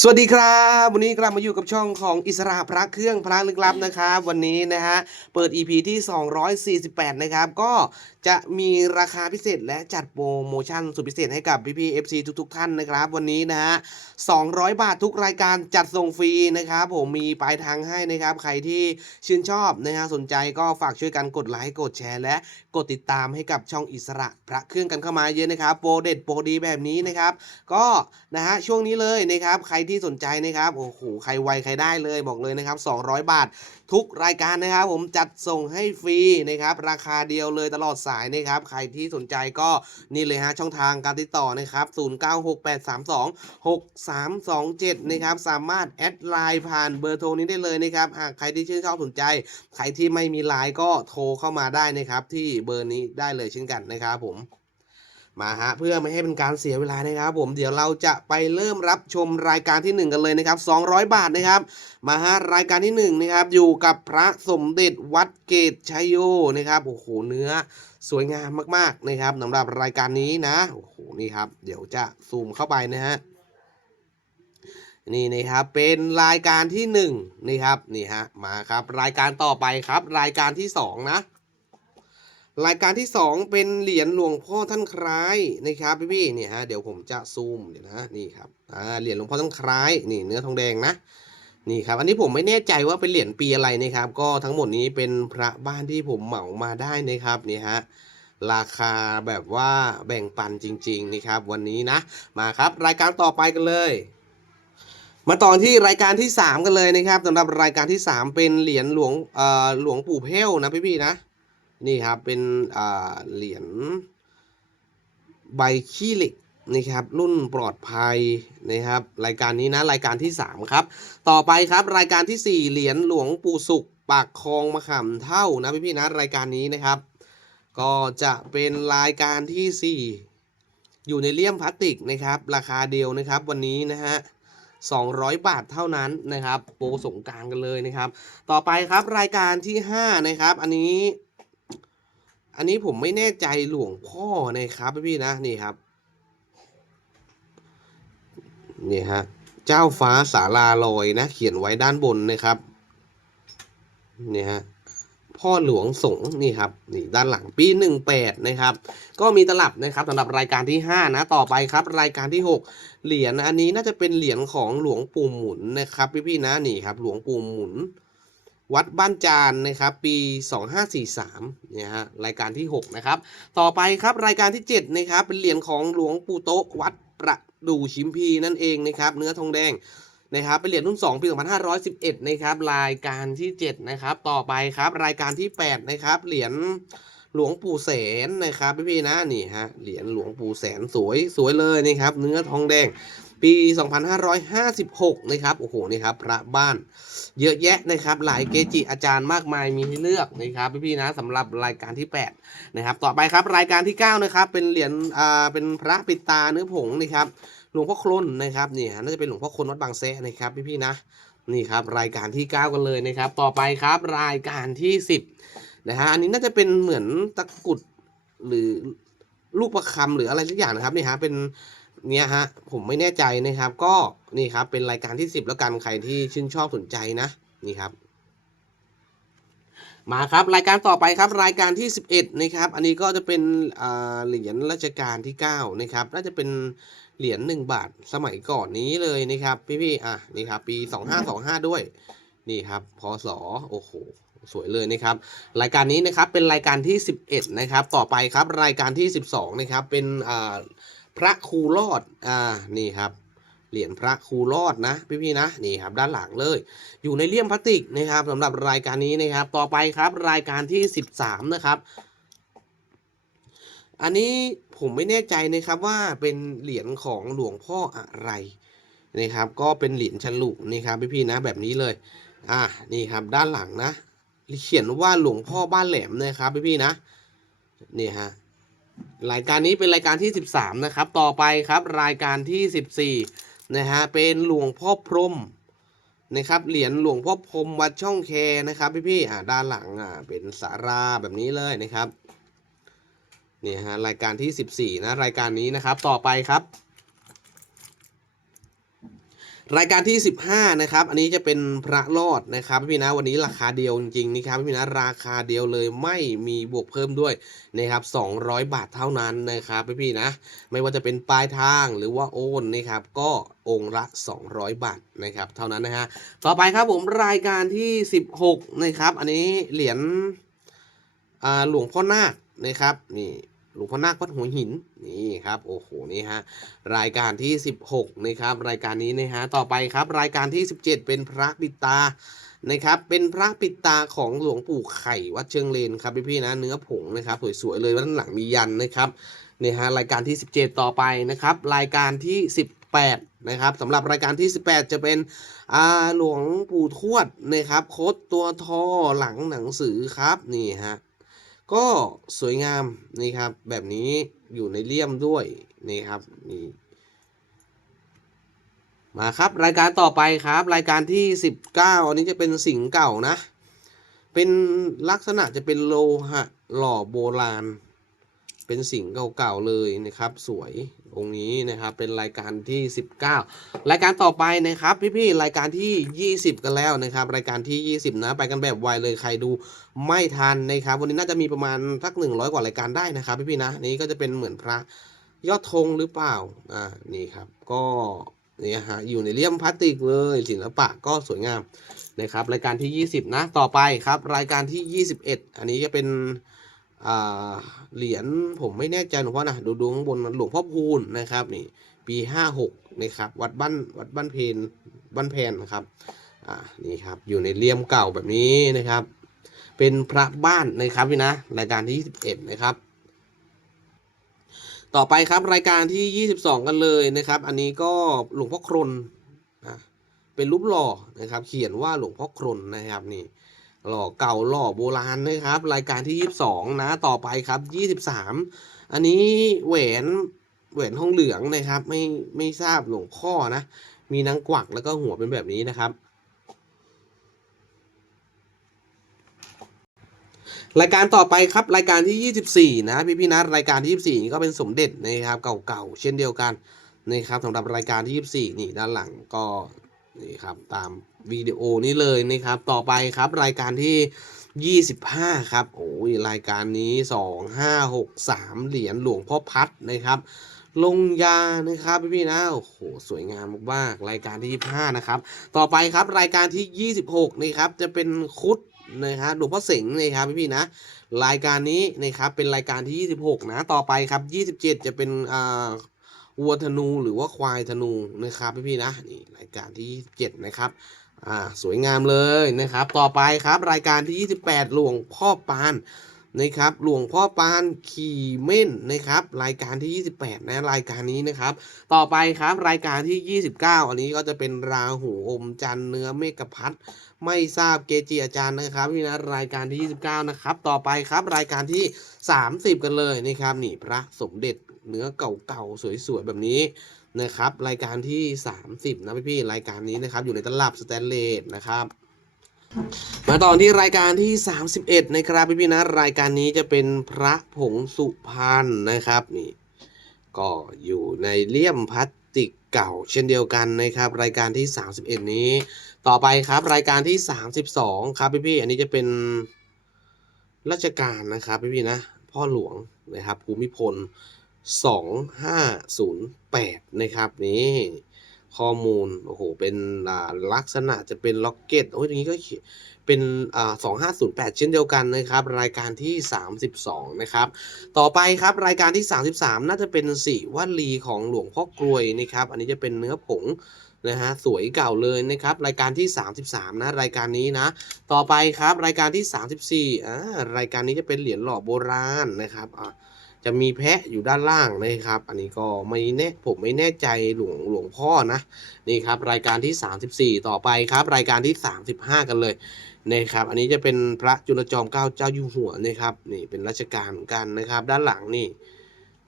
สวัสดีครับ วันนี้กลับมาอยู่กับช่องของอิสระพระเครื่องพระลึกลับนะครับ วันนี้นะฮะเปิด EP ที่ 248 นะครับ ก็ จะมีราคาพิเศษและจัดโปรโมชั่นสุดพิเศษให้กับพี่พี่ FC ทุก ๆ ท่านนะครับ วันนี้นะฮะ200 บาททุกรายการจัดส่งฟรีนะครับ ผมมีปลายทางให้นะครับ ใครที่ชื่นชอบนะฮะสนใจก็ฝากช่วยกันกดไลค์กดแชร์ และกดติดตามให้กับช่องอิสระพระเครื่องกันเข้ามาเยอะนะครับ โปรเด็ดโปรดีแบบนี้นะครับ ก็นะฮะช่วงนี้เลยนะครับ ใครที่สนใจนะครับโอ้โหใครไวใครได้เลยบอกเลยนะครับ200 บาท ทุกรายการนะครับ ผมจัดส่งให้ฟรีนะครับ ราคาเดียวเลยตลอดสายนะครับ ใครที่สนใจก็นี่เลยฮะช่องทางการติดต่อนะครับ 0968326327 นะครับ สามารถแอดไลน์ผ่านเบอร์โทรนี้ได้เลยนะครับหากใครที่ชื่นชอบสนใจ ใครที่ไม่มีไลน์ก็โทรเข้ามาได้นะครับ ที่เบอร์นี้ได้เลยเช่นกันนะครับผม มาฮะเพื่อไม่ให้เป็นการเสียเวลานะครับ ผมเดี๋ยวเราจะไปเริ่มรับชมรายการที่ 1 กันเลยนะครับ 200 บาทนะครับ มาฮะรายการที่1นะครับอยู่กับพระสมเด็จวัดเกตชัยโยนะครับโอ้โหเนื้อสวยงามมากๆนะครับสำหรับรายการนี้นะโอ้โหนี่ครับ เดี๋ยวจะซูมเข้าไปนะฮะนี่นะครับเป็นรายการที่1นี่ครับนี่ฮะมาครับรายการต่อไปครับ รายการที่สองนะ รายการที่ 2 เป็นเหรียญหลวงพ่อท่านคล้ายนะครับพี่พี่เนี่ยฮะเดี๋ยวผมจะซูมเดี๋ยวนะนี่ครับอ่าเหรียญหลวงพ่อท่านคล้ายนี่เนื้อทองแดงนะนี่ครับอันนี้ผมไม่แน่ใจว่าเป็นเหรียญปีอะไรนะครับ ก็ทั้งหมดนี้เป็นพระบ้านที่ผมเหมามาได้นะครับนี่ฮะราคาแบบว่าแบ่งปันจริง ๆนะครับ วันนี้นะมาครับ รายการต่อไปกันเลยมาต่อที่รายการที่ 3 กันเลยนะครับสำหรับรายการที่ 3 เป็นเหรียญหลวงเอ่อหลวงปู่เพ้วนะพี่ๆนะ นี่ครับเป็นเหรียญใบขี้เหล็กนะครับรุ่นปลอดภัยนะครับ รายการนี้นะรายการที่ 3 ครับ ต่อไปครับรายการทีสี่4 เหรียญหลวงปู่สุขปากคลองมะขามเท่านะพี่ๆนะรายการนี้นะครับ ก็จะเป็นรายการที่ 4 อยู่ในเลี่ยมพลาสติกนะครับ ราคาเดียวนะครับวันนี้นะฮะ200 บาทเท่านั้นนะครับ โปรสงกรารกันเลยนะครับ ต่อไปครับรายการที่ 5 นะครับ อันนี้ อันนี้ผมไม่แน่ใจหลวงพ่อนะครับพี่นะนี่ครับนี่ฮะเจ้าฟ้าสาลาลอยนะ เขียนไว้ด้านบนนะครับนี่ฮะพ่อหลวงสงฆ์นี่ครับนี่ด้านหลังปีหนึ่งแปดนะครับ ก็มีตลับนะครับสำหรับรายการที่ห้านะ ต่อไปครับ รายการที่หกเหรียญอันนี้น่าจะเป็นเหรียญของหลวงปู่หมุนนะครับ พี่ๆนะนี่ครับ หลวงปู่หมุน วัดบ้านจานนะครับปี 2543เนี่ยฮะรายการที่ 6 นะครับ ต่อไปครับรายการที่ 7 นะครับ เป็นเหรียญของหลวงปู่โต๊ะวัดประดู่ชิมพีนั่นเองนะครับ เนื้อทองแดงนะครับเป็นเหรียญรุ่น 2 ปี 2511 นะครับรายการที่ 7 นะครับ ต่อไปครับรายการที่ 8 นะครับเหรียญหลวงปู่แสนนะครับพี่ๆนะนี่ฮะเหรียญหลวงปู่แสนสวยสวยเลยนะครับ เนื้อทองแดง ปี 2556 นะครับ โอ้โห นี่ครับ พระบ้าน เยอะแยะนะครับ หลายเกจิอาจารย์มากมายมีให้เลือกนะครับพี่ๆนะสำหรับรายการที่ 8 นะครับ ต่อไปครับรายการที่ 9 นะครับ เป็นเหรียญ อ่า เป็นพระปิดตาเนื้อผงนะครับหลวงพ่อคลนนะครับนี่ฮะน่าจะเป็นหลวงพ่อคลนวัดบางแซนะครับพี่ๆนะนี่ครับรายการที่ 9 กันเลยนะครับ ต่อไปครับรายการที่ 10นะฮะอันนี้น่าจะเป็นเหมือนตะกุดหรือลูกประคำหรืออะไรสักอย่างนะครับนี่ฮะเป็น เนี่ยฮะผมไม่แน่ใจนะครับ ก็นี่ครับเป็นรายการที่ 10 แล้วกันใครที่ชื่นชอบสนใจนะนี่ครับ มาครับรายการต่อไปครับรายการที่ 11นะครับอันนี้ก็จะเป็นเหรียญรัชกาลที่9นะครับน่าจะเป็นเหรียญ1บาทสมัยก่อนนี้เลยนะครับพี่ๆอะนี่ครับปี 2525 ด้วยนี่ครับพศโอ้โหสวยเลยนะครับ รายการนี้นะครับเป็นรายการที่ 11นะครับต่อไปครับรายการที่ 12นะครับเป็นอ่า พระครูรอด อ่า นี่ครับ เหรียญพระครูรอดนะพี่ๆนะ นี่ครับด้านหลังเลย อยู่ในเลี่ยมพลาสติกนะครับสำหรับรายการนี้นะครับ ต่อไปครับรายการที่ 13 นะครับ อันนี้ผมไม่แน่ใจนะครับว่าเป็นเหรียญของหลวงพ่ออะไรนะครับ ก็เป็นเหรียญฉลุนี่ครับพี่ๆนะแบบนี้เลย อ่า นี่ครับด้านหลังนะ เขียนว่าหลวงพ่อบ้านแหลมนะครับพี่ๆนะ นี่ฮะ รายการนี้เป็นรายการที่ 13 นะครับ ต่อไปครับรายการที่ 14 นะฮะ เป็นหลวงพ่อพรมนะครับ เหรียญหลวงพ่อพรมวัดช่องแคนะครับพี่ๆ อ่าด้านหลังอ่าเป็นสาราแบบนี้เลยนะครับนี่ฮะรายการที่ 14 นะรายการนี้นะครับต่อไปครับ รายการที่ 15 นะครับ อันนี้จะเป็นพระรอดนะครับพี่นะวันนี้ราคาเดียวจริงๆนี่ครับพี่นะราคาเดียวเลยไม่มีบวกเพิ่มด้วยนะครับ200 บาทเท่านั้นนะครับพี่ๆนะไม่ว่าจะเป็นปลายทางหรือว่าโอนนะครับก็องค์ละ 200 บาทนะครับเท่านั้นนะฮะต่อไปครับผมรายการที่ 16 นะครับ อันนี้เหรียญอ่าหลวงพ่อนาคนะครับนี่ หลวงพ่อนาควัดหัวหินนี่ครับโอ้โหนี่ฮะรายการที่ 16นะครับรายการนี้นะฮะต่อไปครับรายการที่ 17 เป็นพระปิตานะครับเป็นพระปิตาของหลวงปู่ไข่วัดเชิงเลนครับพี่ๆนะเนื้อผงนะครับสวยๆเลยด้านหลังมียันนะครับนี่ฮะรายการที่ 17 ต่อไปนะครับรายการที่ 18นะครับสำหรับรายการที่ 18 จะเป็นอาหลวงปู่ทวดนะครับโคดตัวทอหลังหนังสือครับนี่ฮะ ก็สวยงามนี่ครับ แบบนี้อยู่ในเลี่ยมด้วยนี่ครับนี่มาครับรายการต่อไปครับ รายการที่ 19 อันนี้จะเป็นสิงเก่านะ เป็นลักษณะจะเป็นโลหะหล่อโบราณ เป็นสิ่งเก่าๆเลยนะครับ สวยองค์นี้นะครับเป็นรายการที่ 19 รายการต่อไปนะครับ พี่ๆรายการที่ 20 กันแล้วนะครับ รายการที่ 20 นะ ไปกันแบบไวเลยใครดูไม่ทันนะครับ วันนี้น่าจะมีประมาณสัก 100 กว่ารายการได้นะครับ พี่ๆนะนี่ก็จะเป็นเหมือนพระยอดธงหรือเปล่าอ่านี่ครับก็เนี่ยฮะอยู่ในเลี่ยมพลาสติกเลยศิลปะก็สวยงามนะครับ รายการที่ 20 นะ ต่อไปครับ รายการที่ 21 อันนี้จะเป็น เหรียญผมไม่แน่ใจหลวงพ่อนะดูดูข้างบนหลวงพ่อพูนนะครับนี่ปี56นะครับวัดบ้านวัดบ้านเพนบ้านแพนนะครับอ่านี่ครับอยู่ในเลี่ยมเก่าแบบนี้นะครับ เป็นพระบ้านนะครับพี่นะรายการที่21นะครับ ต่อไปครับรายการที่22กันเลยนะครับ อันนี้ก็หลวงพ่อครนเป็นรูปหล่อนะครับ เขียนว่าหลวงพ่อครนนะครับนี่ หล่อเก่าหล่อโบราณนะครับ รายการที่ 22 นะ ต่อไปครับ 23 อันนี้แหวนแหวนทองเหลืองนะครับ ไม่ไม่ทราบหลวงพ่อนะ มีนางกวักแล้วก็หัวเป็นแบบนี้นะครับ รายการต่อไปครับรายการที่ 24 นะพี่พี่ๆนะรายการที่24นี่ก็เป็นสมเด็จนะครับเก่าๆเช่นเดียวกันนะครับสำหรับรายการที่ 24 นี่ด้านหลังก็ นี่ครับตามวิดีโอนี้เลยนะครับ ต่อไปครับรายการที่ 25 ครับโอ้ยรายการนี้ 2 5 6 3 เหรียญหลวงพ่อพัดนะครับลงยานะครับพี่พี่ๆนะโอ้โหสวยงามมากๆรายการที่ 25 นะครับ ต่อไปครับรายการที่ 26 นะครับ จะเป็นคุดนะครับหลวงพ่อเสงนะครับพี่พี่ๆนะ รายการนี้นะครับเป็นรายการที่ 26 นะ ต่อไปครับ 27 จะเป็นอ่า วัวธนูหรือว่าควายธนูนะครับพี่พี่นะนี่รายการที่7นะครับอ่าสวยงามเลยนะครับ ต่อไปครับรายการที่ 28 หลวงพ่อปานนะครับหลวงพ่อปานขี่เม่นนะครับ รายการที่ 28 นะรายการนี้นะครับ ต่อไปครับรายการที่ 29 อันนี้ก็จะเป็นราหูอมจันเนื้อเมฆพัดไม่ทราบเกจิอาจารย์นะครับนี่นะรายการที่ 29 นะครับ ต่อไปครับรายการที่ 30 กันเลยนี่ครับนี่พระสมเด็จ เนื้อเก่าๆ สวยๆ แบบนี้นะครับ รายการที่ 30 นะพี่ๆรายการนี้นะครับ อยู่ในตลับสแตนเลสนะครับมาต่อที่รายการที่ 31 นะครับพี่ๆนะ รายการนี้จะเป็นพระผงสุพรรณนะครับนี่ก็อยู่ในเลี่ยมพลาสติกเก่า เช่นเดียวกันนะครับ รายการที่ 31 นี้ ต่อไปครับรายการที่ 32 ครับพี่ๆอันนี้จะเป็นราชการนะครับพี่ๆนะ พ่อหลวงนะครับภูมิพล 2508 นะครับนี่ข้อมูล โอ้โห เป็นลักษณะจะเป็นล็อกเก็ตโอ้ยอย่างนี้ก็เขียนเป็นอ่า2508เช่นเดียวกันนะครับ รายการที่ 32 นะครับ ต่อไปครับรายการที่ 33 น่าจะเป็นสีวัลีของหลวงพ่อกลวยนะครับ อันนี้จะเป็นเนื้อผงนะฮะสวยเก่าเลยนะครับ รายการที่ 33 นะรายการนี้นะ ต่อไปครับรายการที่ 34อ่ารายการนี้จะเป็นเหรียญหล่อโบราณนะครับอ่า จะมีแพะอยู่ด้านล่างนะครับ อันนี้ก็ไม่แน่ผมไม่แน่ใจหลวงหลวงพ่อนะนี่ครับรายการที่ 34 ต่อไปครับ รายการที่ 35 กันเลยนะครับ อันนี้จะเป็นพระจุลจอมเกล้าเจ้าอยู่หัวนะครับนี่เป็นราชการกันนะครับ ด้านหลังนี่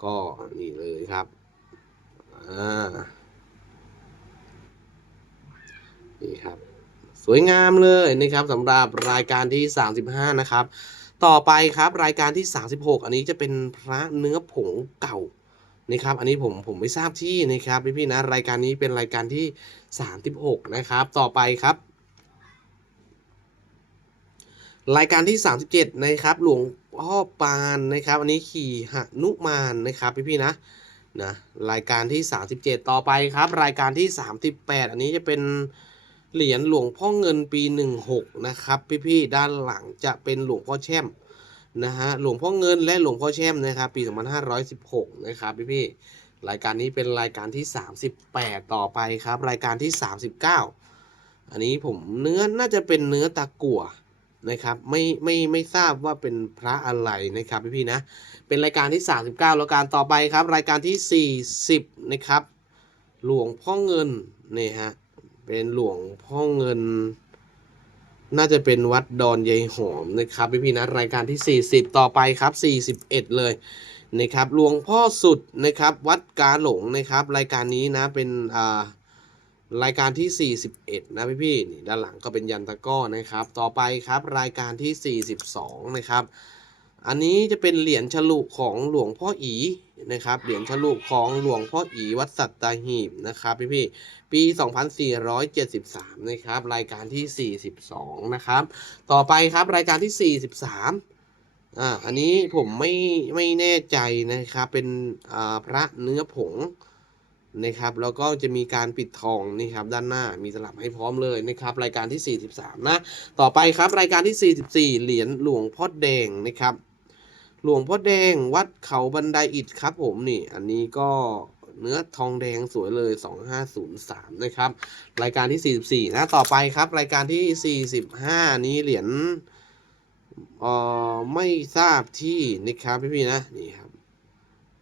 ก็นี่เลยครับอ่านี่ครับ สวยงามเลยนะครับสำหรับรายการที่ 35 นะครับ ต่อไปครับรายการที่ 36 อันนี้จะเป็นพระเนื้อผงเก่านะครับ อันนี้ผมผมไม่ทราบที่นะครับพี่ๆนะรายการนี้เป็นรายการที่ 36 นะครับ ต่อไปครับ รายการที่ 37 นะครับ หลวงพ่อปานนะครับ อันนี้ขี่หนุมานนะครับพี่ๆนะนะรายการที่ 37 ต่อไปครับ รายการที่ 38 อันนี้จะเป็น เหรียญหลวงพ่อเงินปี 16 นะครับพี่ๆด้านหลังจะเป็นหลวงพ่อแช่มนะฮะหลวงพ่อเงินและหลวงพ่อแช่มนะครับปี 2516 นะครับพี่ๆรายการนี้เป็นรายการที่ 38 ต่อไปครับ รายการที่ 39 อันนี้ผมเนื้อน่าจะเป็นเนื้อตะกั่วนะครับไม่ไม่ไม่ทราบว่าเป็นพระอะไรนะครับพี่ๆนะเป็นรายการที่ 39 แล้วการต่อไปครับ รายการที่ 40 นะครับ หลวงพ่อเงินนี่ฮะ เป็นหลวงพ่อเงิน น่าจะเป็นวัดดอนยายหอมนะครับพี่พี่นะรายการที่ 40 ต่อไปครับ 41 เลยนะครับหลวงพ่อสุดนะครับ วัดกาหลงนะครับ รายการนี้นะเป็นอ่ารายการที่ 41 นะพี่พี่นี่ด้านหลังก็เป็นยันตะก้อนะครับ ต่อไปครับรายการที่ 42 นะครับ อันนี้จะเป็นเหรียญฉลุของหลวงพ่ออี นะครับเหรียญฉลุของหลวงพ่ออีวัดสัตตหีบนะครับพี่พี่ปี 2473 นะครับ รายการที่ 42 นะครับ ต่อไปครับรายการที่ 43อ่าอันนี้ผมไม่ไม่แน่ใจนะครับ เป็นอ่าพระเนื้อผงนะครับ แล้วก็จะมีการปิดทองนี่ครับด้านหน้ามีตลับให้พร้อมเลยนะครับ รายการที่ 43 นะ ต่อไปครับรายการที่ 44 เหรียญหลวงพ่อแดงนะครับ หลวงพ่อแดงวัดเขาบันไดอิฐครับผมนี่ อันนี้ก็เนื้อทองแดงสวยเลย 2503 นะครับ รายการที่ 44 นะ ต่อไปครับ รายการที่ 45 นี้เหรียญเอ่อไม่ทราบที่นะครับพี่ๆนะนี่ครับ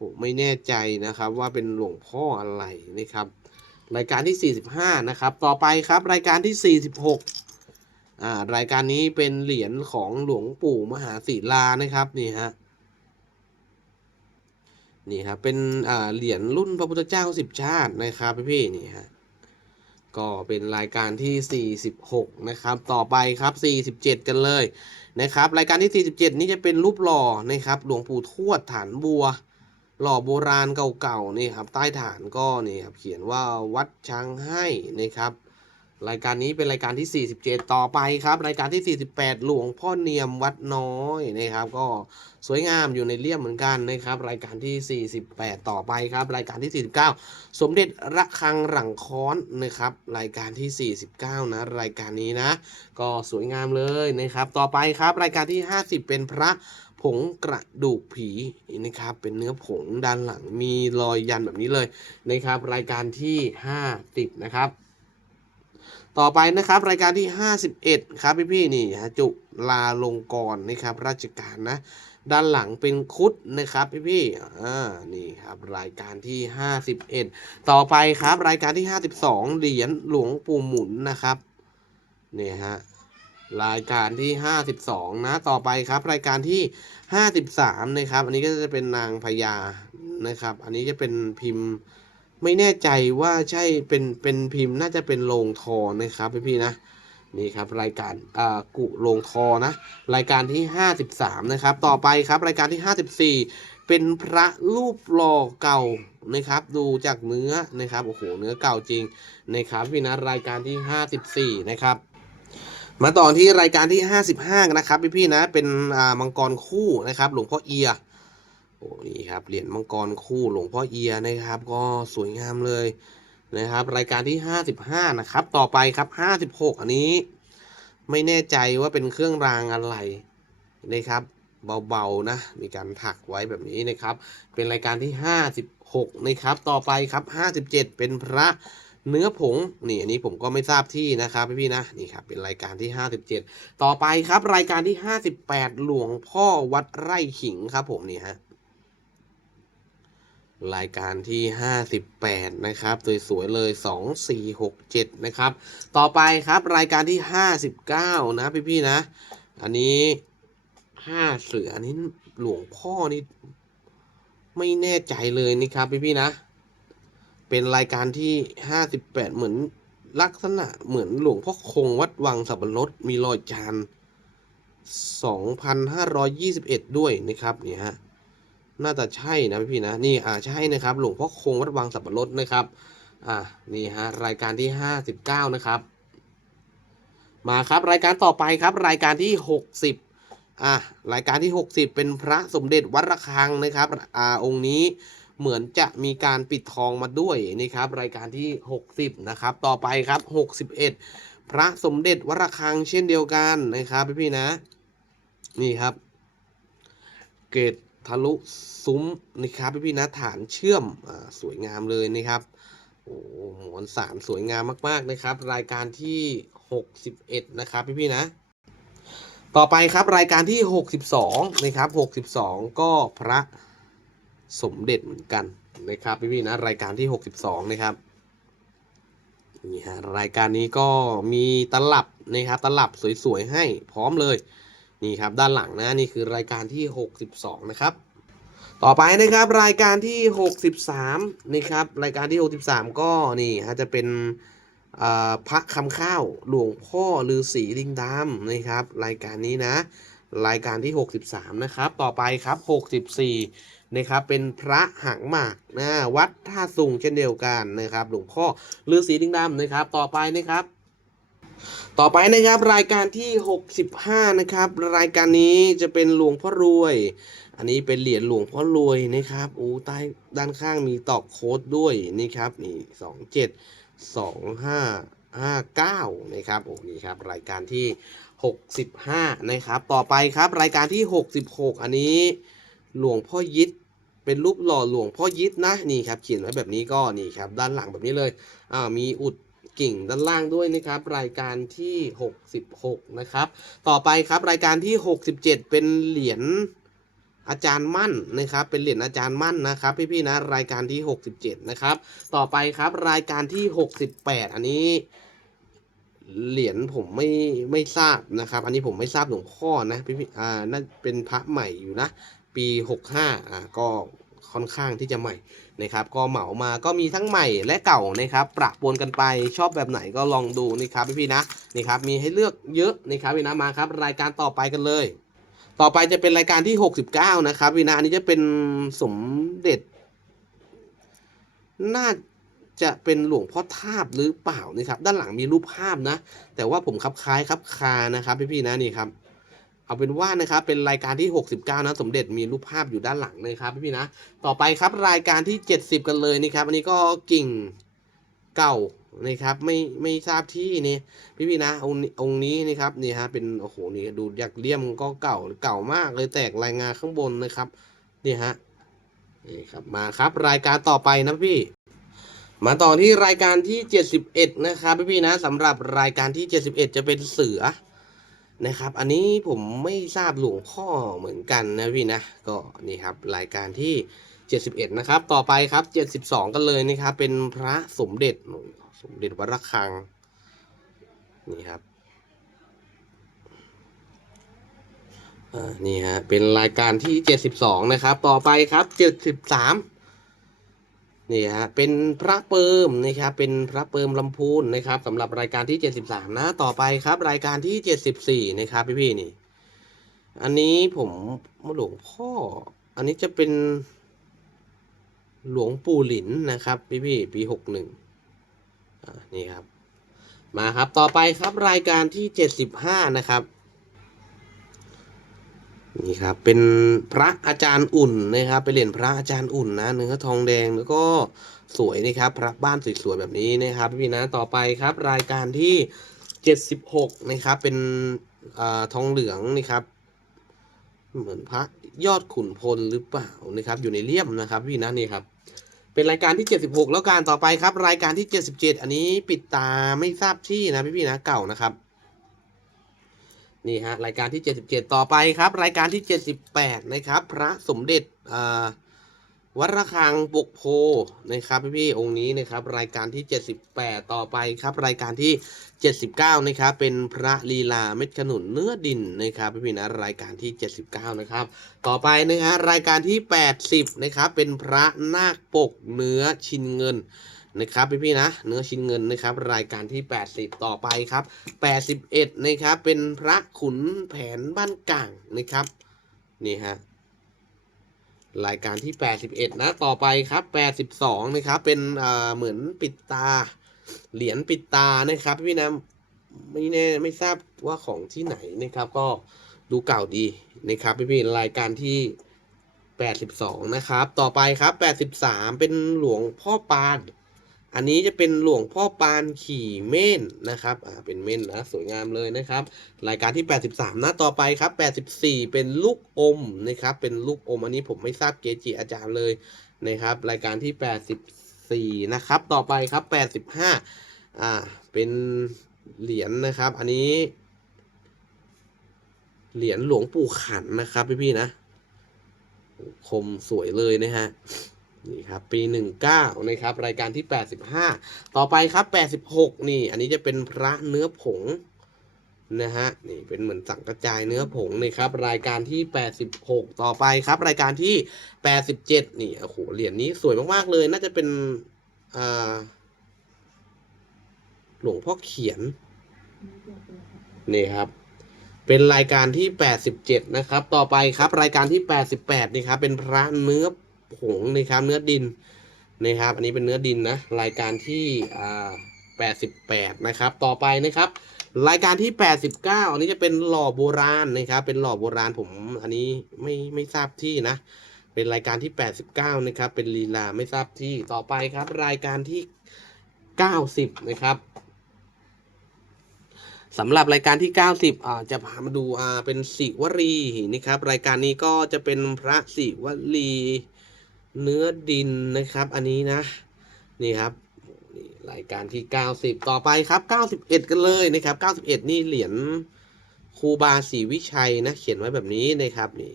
ผมไม่แน่ใจนะครับว่าเป็นหลวงพ่ออะไรนะครับ รายการที่ 45 นะครับ ต่อไปครับรายการที่ 46อ่ารายการนี้เป็นเหรียญของหลวงปู่มหาศิลานะครับนี่ฮะ นี่ครับเป็นอ่าเหรียญรุ่นพระพุทธเจ้าสิบชาตินะครับพี่ๆนี่ฮะก็เป็นรายการที่ 46 นะครับ ต่อไปครับ 47 กันเลยนะครับ รายการที่ 47 นี่จะเป็นรูปหล่อนะครับหลวงปู่ทวดฐานบัว หล่อโบราณเก่าๆนี่ครับใต้ฐานก็นี่ครับเขียนว่าวัดช้างให้นะครับ รายการนี้เป็นรายการที่ 47 ต่อไปครับ รายการที่ 48 หลวงพ่อเนียมวัดน้อยนะครับ ก็สวยงามอยู่ในเลี่ยมเหมือนกันนะครับ รายการที่ 48 ต่อไปครับ รายการที่ 49 สมเด็จระฆังหลังค้อนนะครับ รายการที่ 49 นะ รายการนี้นะ ก็สวยงามเลยนะครับ ต่อไปครับ รายการที่ 50 เป็นพระผงกระดูกผีนะครับ เป็นเนื้อผงด้านหลังมีรอยยันแบบนี้เลยนะครับ รายการที่ 50 นะครับ ต่อไปนะครับรายการที่ 51 ครับพี่ๆนี่ฮะจุลาลงกรณ์นะครับราชการนะ ด้านหลังเป็นคุดนะครับพี่ๆอ่านี่ครับรายการที่ 51 ต่อไปครับรายการที่ 52 เหรียญหลวงปู่หมุนนะครับนี่ฮะรายการที่ 52 นะ ต่อไปครับ รายการที่ 53 นะครับ อันนี้ก็จะเป็นนางพญานะครับ อันนี้จะเป็นพิมพ์ ไม่แน่ใจว่าใช่เป็นเป็นพิมพ์น่าจะเป็นโลงทอนะครับพี่ๆนะนี่ครับรายการอ่ากุโลงทอนะ รายการที่ 53 นะครับ ต่อไปครับรายการที่ 54 เป็นพระรูปหล่อเก่านะครับ ดูจากเนื้อนะครับโอ้โหเนื้อเก่าจริงนะครับพี่นะรายการที่ 54 นะครับมาต่อที่รายการที่ 55 นะครับพี่ๆนะเป็นอ่ามังกรคู่นะครับ หลวงพ่อเอีย โอ้นี่ครับเหรียญมังกรคู่หลวงพ่อเอียนะครับ ก็สวยงามเลยนะครับ รายการที่ 55 นะครับ ต่อไปครับ 56 อันนี้ ไม่แน่ใจว่าเป็นเครื่องรางอะไรนะครับ เบาๆนะ มีการถักไว้แบบนี้นะครับ เป็นรายการที่ 56 นะครับ ต่อไปครับ 57 เป็นพระเนื้อผงนี่อันนี้ผมก็ไม่ทราบที่นะครับพี่ๆนะนี่ครับเป็นรายการที่ 57 ต่อไปครับรายการที่ 58 หลวงพ่อวัดไร่ขิงครับผมนี่ฮะ รายการที่ 58 นะครับ สวยๆเลย 2 4 6 7 นะครับ ต่อไปครับรายการที่ 59 นะพี่ๆนะ อันนี้5เสืออันนี้หลวงพ่อนี่ไม่แน่ใจเลยนี่ครับพี่ๆนะ เป็นรายการที่ 58 เหมือนลักษณะเหมือนหลวงพ่อคงวัดวังสับปะรดมีรอยจาน2,521 ด้วยนะครับเนี่ยฮะ น่าจะใช่นะพี่นะนี่อ่าใช่นะครับ หลวงพ่อคงวัดวังสับปะรดนะครับอ่านี่ฮะรายการที่ห้าสิบเก้านะครับ มาครับรายการต่อไปครับ รายการที่หกสิบอะรายการที่หกสิบเป็นพระสมเด็จวัดระฆังนะครับอ่าองค์นี้เหมือนจะมีการปิดทองมาด้วยนะครับ รายการที่หกสิบนะครับ ต่อไปครับหกสิบเอ็ดพระสมเด็จวัดระฆังเช่นเดียวกันนะครับพี่ๆนะ นี่ครับ เกต ทะลุซุ้มนะครับพี่ๆนะฐานเชื่อมอสวยงามเลยนะครับโอ้หมอนสารสวยงามมาก ๆ นะครับ รายการที่ 61 นะครับพี่ๆนะ ต่อไปครับรายการที่ 62 นะครับ 62 ก็พระสมเด็จเหมือนกันนะครับพี่ๆนะรายการที่ 62 นะครับนี่ฮะรายการนี้ก็มีตลับนะครับตลับสวย ๆ ให้พร้อมเลย นี่ครับด้านหลังนะนี่คือรายการที่ 62 นะครับ ต่อไปนะครับรายการที่ 63นะครับรายการที่ 63 ก็นี่ฮะจะเป็นพระคำข้าวหลวงพ่อฤาษีลิงดำนะครับ รายการนี้นะ รายการที่ 63 นะครับ ต่อไปครับ 64 นะครับ เป็นพระหางหมากนะวัดท่าสุงเช่นเดียวกันนะครับ หลวงพ่อฤาษีลิงดำนะครับ ต่อไปนะครับ ต่อไปนะครับรายการที่ 65 นะครับ รายการนี้จะเป็นหลวงพ่อรวย อันนี้เป็นเหรียญหลวงพ่อรวยนะครับโอ้ใต้ด้านข้างมีตอกโค้ดด้วยนี่ครับนี่สองเจ็ดสองห้าห้าเก้านะครับโอ้นี่ครับรายการที่หกสิบห้านะครับ ต่อไปครับรายการที่หกสิบหกอันนี้หลวงพ่อยิดเป็นรูปหล่อหลวงพ่อยิดนะนี่ครับเขียนไว้แบบนี้ก็นี่ครับด้านหลังแบบนี้เลยอ่ามีอุด กิ่งด้านล่างด้วยนะครับ รายการที่ 66 นะครับ ต่อไปครับรายการที่ 67 เป็นเหรียญอาจารย์มั่นนะครับ เป็นเหรียญอาจารย์มั่นนะครับ พี่ๆนะรายการที่ 67 นะครับ ต่อไปครับรายการที่ 68 อันนี้เหรียญผมไม่ไม่ทราบนะครับ อันนี้ผมไม่ทราบหลวงพ่อนะพี่พี่อ่าน่าเป็นพระใหม่อยู่นะ ปี 65อ่าก็ค่อนข้างที่จะใหม่ นะครับก็เหมามาก็มีทั้งใหม่และเก่านะครับประปนกันไปชอบแบบไหนก็ลองดูนะครับพี่ๆนะนี่ครับมีให้เลือกเยอะนะครับพี่นะมาครับรายการต่อไปกันเลย ต่อไปจะเป็นรายการที่ 69 นะครับวินาอันนี้จะเป็นสมเด็จ น่าจะเป็นหลวงพ่อทาบหรือเปล่านี่ครับด้านหลังมีรูปภาพนะ แต่ว่าผมคับคล้ายคับคานะครับพี่ๆนะนี่ครับ เอาเป็นว่านะครับเป็นรายการที่ 69 นะสมเด็จมีรูปภาพอยู่ด้านหลังเลยครับพี่ๆนะต่อไปครับรายการที่ 70 กันเลยนี่ครับอันนี้ก็กิ่งเก่านะครับไม่ไม่ทราบที่นี่พี่พี่นะองค์องนี้นี่ครับนี่ฮะเป็นโอ้โหนี่ดูอยากเลี่ยมก็เก่าเก่ามากเลยแตกรายงานข้างบนนะครับนี่ฮะนี่ครับมาครับรายการต่อไปนะพี่ มาต่อที่รายการที่ 71 นะครับพี่พี่นะสำหรับรายการที่ 71 จะเป็นเสือ นะครับ อันนี้ผมไม่ทราบหลวงพ่อเหมือนกันนะพี่นะ ก็นี่ครับรายการที่ 71 นะครับ ต่อไปครับ 72 กันเลยนะครับ เป็นพระสมเด็จสมเด็จวัดระฆัง นี่ครับนี่ฮะ เป็นรายการที่ 72 นะครับ ต่อไปครับ 73 นี่ฮะเป็นพระเปิมนะครับเป็นพระเปิมลำพูนนะครับสำหรับรายการที่ 73 นะต่อไปครับรายการที่ 74 นะครับพี่ๆนี่ อันนี้ผมหลวงพ่อ อันนี้จะเป็นหลวงปู่หลินนะครับพี่ๆปี 61อ่านี่ครับ มาครับต่อไปครับรายการที่ 75 นะครับ นี่ครับเป็นพระอาจารย์อุ่นนะครับไปเหรียญพระอาจารย์อุ่นนะเนื้อทองแดงแล้วก็สวยนะครับพระบ้านสวยๆแบบนี้นะครับพี่นะต่อไปครับรายการที่ 76นะครับเป็นอทองเหลืองนี่ครับ เหมือนพระยอดขุนพลหรือเปล่านะครับอยู่ในเลี่ยมนะครับพี่นะนี่ครับเป็นรายการที่ 76 แล้วการต่อไปครับรายการที่ 77 อันนี้ปิดตาไม่ทราบที่นะพี่ๆนะเก่านะครับ นี่ฮะรายการที่ 77 ต่อไปครับ รายการที่ 78 นะครับ พระสมเด็จวัดระฆังปกโพนะครับพี่ๆองค์นี้นะครับ รายการที่ 78 ต่อไปครับ รายการที่ 79 นะครับ เป็นพระลีลาเม็ดขนุนเนื้อดินนะครับพี่ๆนะรายการที่ 79 นะครับ ต่อไปนะฮะรายการที่ 80 นะครับ เป็นพระนาคปกเนื้อชินเงิน นะครับพี่ๆนะ เนื้อชิ้นเงินนะครับ รายการที่ 80 ต่อไปครับ 81 นะครับ เป็นพระขุนแผนบ้านก่างนะครับ นี่ฮะรายการที่ 81 นะ ต่อไปครับ 82 นะครับ เป็นอ่าเหมือนปิดตา เหรียญปิดตานะครับ พี่นะไม่แน่ไม่ทราบว่าของที่ไหนนะครับ ก็ดูเก่าดีนะครับ พี่พี่รายการที่ 82 นะครับ ต่อไปครับ 83 เป็นหลวงพ่อปาน อันนี้จะเป็นหลวงพ่อปานขี่เม่นนะครับอ่าเป็นเม่นนะสวยงามเลยนะครับ รายการที่ 83 นะต่อไปครับ 84 เป็นลูกอมนะครับเป็นลูกอมอันนี้ผมไม่ทราบเกจิอาจารย์เลยนะครับ รายการที่ 84 นะครับ ต่อไปครับ 85อ่าเป็นเหรียญนะครับ อันนี้ เหรียญหลวงปู่ขันนะครับพี่ๆนะ คมสวยเลยนะฮะ นี่ครับปี 19 นะครับ รายการที่ 85 ต่อไปครับ 86 นี่ อันนี้จะเป็นพระเนื้อผงนะฮะนี่เป็นเหมือนสังกระจายเนื้อผงนะครับ รายการที่ 86 ต่อไปครับ รายการที่ 87 นี่โอ้โหเหรียญนี้สวยมากๆเลย น่าจะเป็นหลวงพ่อเขียนนี่ครับเป็นรายการที่ 87 นะครับ ต่อไปครับ รายการที่ 88 นี่ครับ เป็นพระเนื้อ ผงนะครับเนื้อดินนะครับ อันนี้เป็นเนื้อดินนะรายการที่อ่า88 นะครับ ต่อไปนะครับ รายการที่ 89 อันนี้จะเป็นหล่อโบราณนะครับ เป็นหล่อโบราณผม อันนี้ไม่ไม่ทราบที่นะ เป็นรายการที่ 89 นะครับ เป็นลีลาไม่ทราบที่ ต่อไปครับ รายการที่ 90 นะครับสำหรับรายการที่ 90อ่าจะพามาดูอ่าเป็นสิวรีนะครับ รายการนี้ก็จะเป็นพระสิวลี เนื้อดินนะครับ อันนี้นะ นี่ครับนี่รายการที่ 90 ต่อไปครับ 91 กันเลยนะครับ 91 นี่เหรียญครูบาศรีวิชัยนะ เขียนไว้แบบนี้นะครับนี่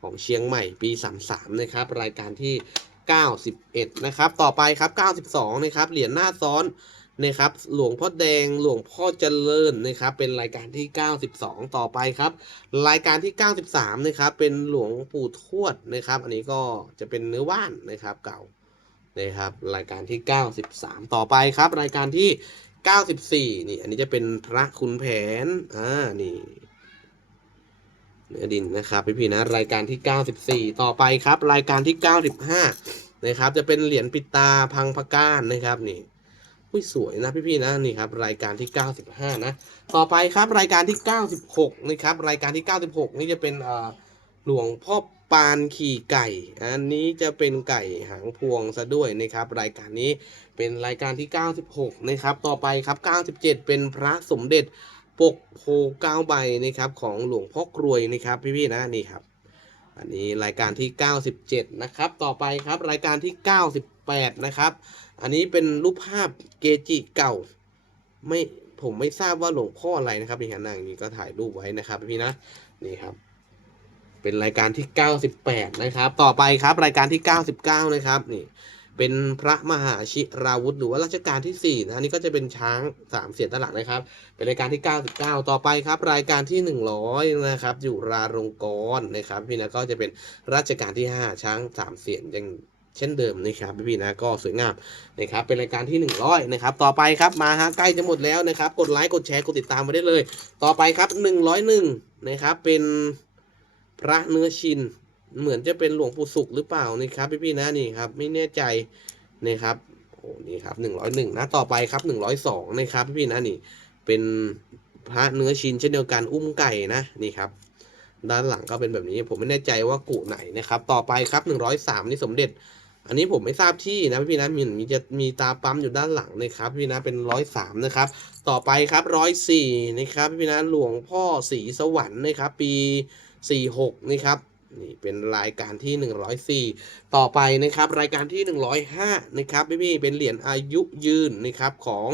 ของเชียงใหม่ปี 33 นะครับ รายการที่ 91 นะครับ ต่อไปครับ 92 นะครับ เหรียญหน้าซ้อน นะครับ หลวงพ่อแดงหลวงพ่อเจริญนะครับ เป็นรายการที่ 92 ต่อไปครับ รายการที่ 93 นะครับ เป็นหลวงปู่ทวดนะครับ อันนี้ก็จะเป็นเนื้อว่านนะครับเก่านะครับ รายการที่ 93 ต่อไปครับ รายการที่ 94 นี่อันนี้จะเป็นพระคุณแผนอ่านี่เนื้อดินนะครับพี่พี่ๆนะรายการที่ 94 ต่อไปครับ รายการที่ 95นะครับจะเป็นเหรียญปิดตาพังพก้านนะครับนี่ อุ้ยสวยนะพี่ๆนะนี่ครับรายการที่ 95 นะต่อไปครับรายการที่ 96นะครับรายการที่ 96 นี่จะเป็นหลวงพ่อปานขี่ไก่ อันนี้จะเป็นไก่หางพวงซะด้วยนะครับ รายการนี้เป็นรายการที่ 96 นะครับ ต่อไปครับ 97 เป็นพระสมเด็จปกโพเก้าใบนะครับของหลวงพ่อกรวยนะครับพี่ๆนะนี่ครับ อันนี้รายการที่ 97 นะครับ ต่อไปครับรายการที่ 98 นะครับ อันนี้เป็นรูปภาพเกจิเก่า ไม่ผมไม่ทราบว่าหลวงพ่ออะไรนะครับนี่ฮะนางนี้ก็ถ่ายรูปไว้นะครับพี่นะนี่ครับ เป็นรายการที่ 98 นะครับ ต่อไปครับรายการที่ 99 นะครับนี่เป็นพระมหาชิราวุธหรือว่ารัชกาลที่ 4 นะอันนี้ก็จะเป็นช้างสามเสียนตลักนะครับ เป็นรายการที่ 99 ต่อไปครับ รายการที่ 100 นะครับอยู่ราลงกรณ์นะครับ พี่นะก็จะเป็นรัชกาลที่ 5 ช้างสามเสียนยัง เช่นเดิมนะครับพี่นะก็สวยงามนะครับเป็นรายการที่ 100นะครับต่อไปครับมาฮะใกล้จะหมดแล้วนะครับ กดไลค์กดแชร์กดติดตามมาได้เลย ต่อไปครับ 101นะครับเป็นพระเนื้อชิน เหมือนจะเป็นหลวงปู่สุขหรือเปล่านี่ครับพี่ๆนะนี่ครับไม่แน่ใจนี่ครับโอ้นี่ครับหนึ่งร้อยหนึ่งนะต่อไปครับหนึ่งร้อยสองนะครับพี่ๆนะนี่เป็นพระเนื้อชินเช่นเดียวกันอุ้มไก่นะนี่ครับด้านหลังก็เป็นแบบนี้ผมไม่แน่ใจว่ากุไหนนะครับ ต่อไปครับหนึ่งร้อยสามนี่สมเด็จ อันนี้ผมไม่ทราบที่นะพี่นะมีมีจะมีตาปั๊มอยู่ด้านหลังนะครับพี่นะเป็นร้อยสามนะครับ ต่อไปครับร้อยสี่นะครับพี่นะหลวงพ่อศรีสวรรค์นะครับ ปีสี่หกนะครับ นี่เป็นรายการที่ 104 ต่อไปนะครับรายการที่ 105 นะครับพี่พี่เป็นเหรียญอายุยืนนะครับของ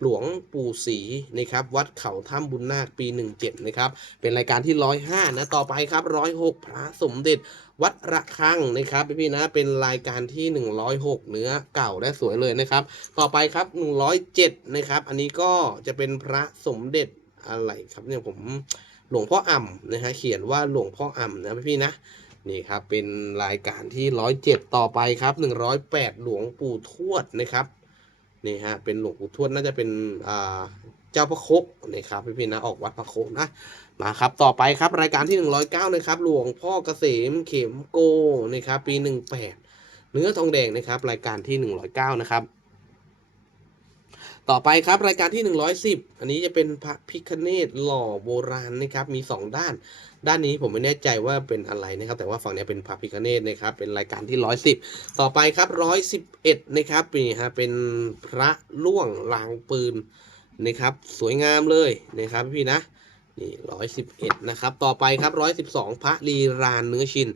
หลวงปู่ศรีนะครับวัดเขาถ้ำบุญนาคปี 17 นะครับเป็นรายการที่ 105 นะต่อไปครับ 106 พระสมเด็จวัดระฆังนะครับพี่พี่นะเป็นรายการที่ 106 เนื้อเก่าและสวยเลยนะครับ ต่อไปครับ 107 นะครับ อันนี้ก็จะเป็นพระสมเด็จอะไรครับเนี่ยผม หลวงพ่ออ่ำนะฮะเขียนว่าหลวงพ่ออ่ำนะพี่นะนี่ครับเป็นรายการที่ร้อยเจ็ดต่อไปครับหนึ่งร้อยแปดหลวงปู่ทวดนะครับนี่ฮะเป็นหลวงปู่ทวดน่าจะเป็นอ่าเจ้าพระคกนะครับพี่ๆนะออกวัดพระคกนะมาครับต่อไปครับรายการที่109นะครับหลวงพ่อเกษมเข็มโกนะครับปี18เนื้อทองแดงนะครับรายการที่109นะครับ ต่อไปครับรายการที่ 110 อันนี้จะเป็นพระพิคเนตหล่อโบราณนะครับมี 2 ด้าน ด้านนี้ผมไม่แน่ใจว่าเป็นอะไรนะครับ แต่ว่าฝั่งนี้เป็นพระพิคเนตนะครับเป็นรายการที่ 110 ต่อไปครับ 111 นะครับนี่ฮะเป็นพระล่วงลางปืนนะครับสวยงามเลยนะครับพี่นะนี่111 นะครับต่อไปครับ 112 พระลีรานเนื้อชิน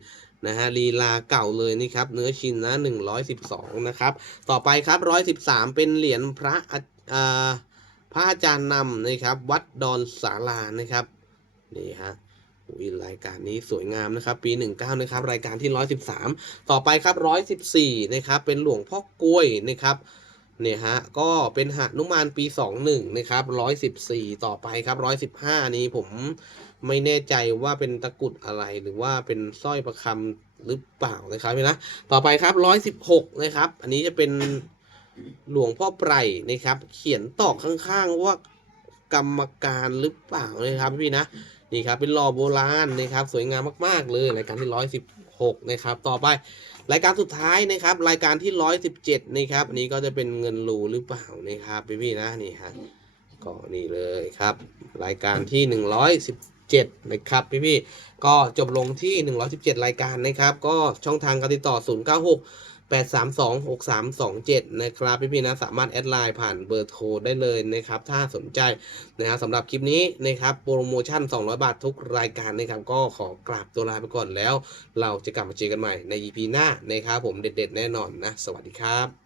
นะฮะลีลาเก่าเลยนี่ครับเนื้อชินนะ112 นะครับ ต่อไปครับ 113 เป็นเหรียญพระอาอ่า พระอาจารย์นำนะครับ วัดดอนสารานะครับนี่ฮะอุ้ยรายการนี้สวยงามนะครับ ปี 19 นะครับ รายการที่ 113 ต่อไปครับ 114 นะครับ เป็นหลวงพ่อกล้วยนะครับเนี่ยฮะก็เป็นหนุมานปี 21 นะครับ 114 ต่อไปครับ 115 นี้ผมไม่แน่ใจว่าเป็นตะกุดอะไรหรือว่าเป็นสร้อยประคำหรือเปล่านะครับพี่นะต่อไปครับ 116 นะครับ อันนี้จะเป็น หลวงพ่อไพรนะครับ เขียนตอกข้างๆว่ากรรมการหรือเปล่านะครับพี่นะนี่ครับเป็นหล่อโบราณนะครับ สวยงามมากๆเลยรายการที่116นะครับต่อไปรายการสุดท้ายนะครับ รายการที่117นะครับอันนี้ก็จะเป็นเงินรูหรือเปล่านะครับพี่ๆนะนี่ฮะก็นี่เลยครับ รายการที่117นะครับพี่ๆก็จบลงที่ 117 รายการนะครับ ก็ช่องทางการติดต่อ 096 832 6327 นะครับพี่ๆนะสามารถแอดไลน์ผ่านเบอร์โทรได้เลยนะครับ ถ้าสนใจนะครับสำหรับคลิปนี้นะครับโปรโมชั่น 200 บาททุกรายการนะครับ ก็ขอกราบตัวลาไปก่อนแล้ว เราจะกลับมาเจอกันใหม่ใน EP หน้านะครับผมเด็ดๆ แน่นอนนะ สวัสดีครับ